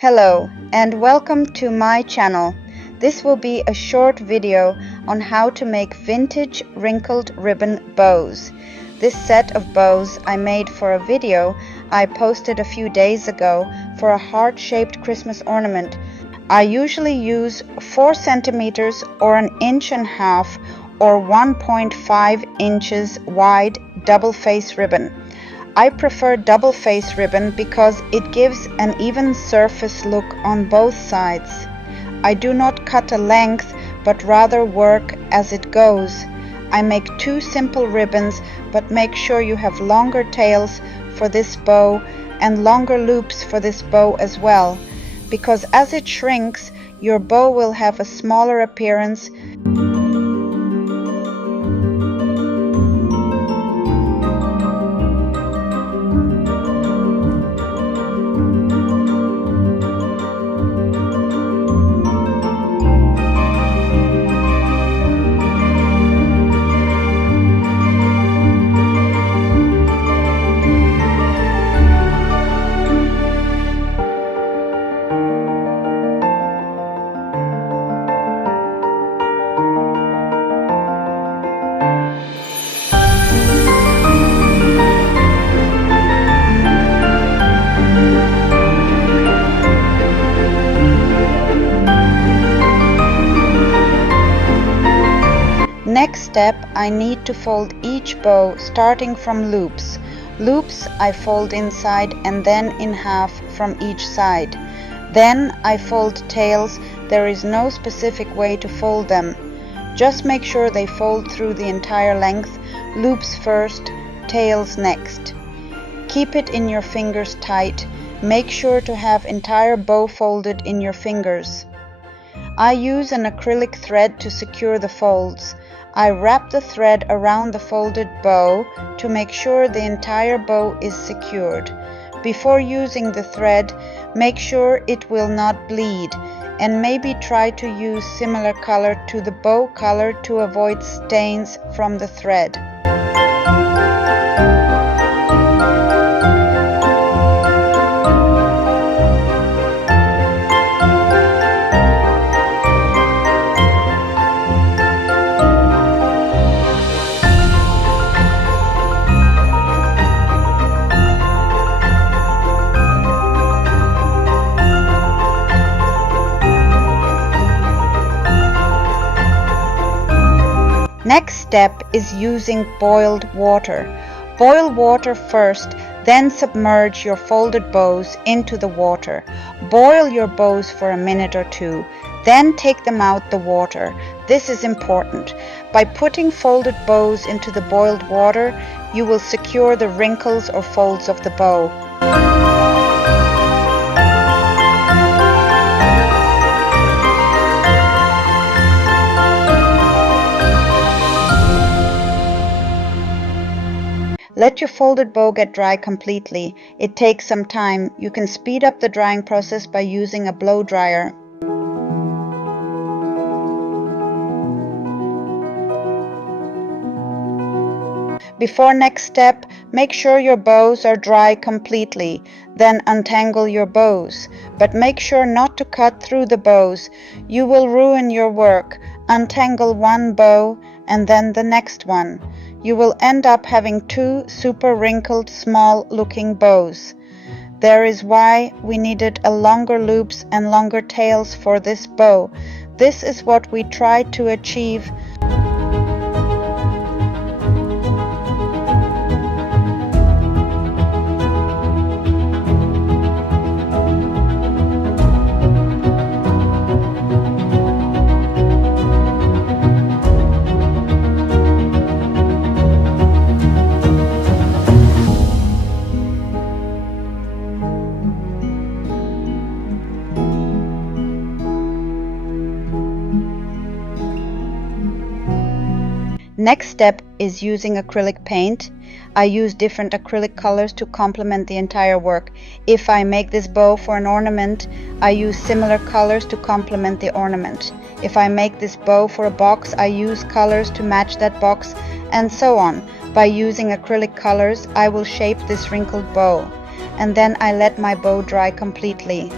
Hello and welcome to my channel. This will be a short video on how to make vintage wrinkled ribbon bows. This set of bows I made for a video I posted a few days ago for a heart-shaped Christmas ornament. I usually use 4 centimeters or 1.5 inches or 1.5 inches wide double face ribbon. I prefer double face ribbon because it gives an even surface look on both sides. I do not cut a length but rather work as it goes. I make 2 simple ribbons but make sure you have longer tails for this bow and longer loops for this bow as well, because as it shrinks your bow will have a smaller appearance. Next step, I need to fold each bow starting from loops. Loops I fold inside and then in half from each side. Then I fold tails. There is no specific way to fold them. Just make sure they fold through the entire length, loops first, tails next. Keep it in your fingers tight. Make sure to have entire bow folded in your fingers. I use an acrylic thread to secure the folds. I wrap the thread around the folded bow to make sure the entire bow is secured. Before using the thread, make sure it will not bleed, and maybe try to use similar color to the bow color to avoid stains from the thread. Next step is using boiled water. Boil water first, then submerge your folded bows into the water. Boil your bows for a minute or 2, then take them out the water. This is important. By putting folded bows into the boiled water, you will secure the wrinkles or folds of the bow. Let your folded bow get dry completely. It takes some time. You can speed up the drying process by using a blow dryer. Before next step, make sure your bows are dry completely. Then untangle your bows. But make sure not to cut through the bows. You will ruin your work. Untangle one bow and then the next one. You will end up having 2 super wrinkled, small looking bows. There is why we needed a longer loops and longer tails for this bow. This is what we tried to achieve. Next step is using acrylic paint. I use different acrylic colors to complement the entire work. If I make this bow for an ornament, I use similar colors to complement the ornament. If I make this bow for a box, I use colors to match that box, and so on. By using acrylic colors, I will shape this wrinkled bow, and then I let my bow dry completely.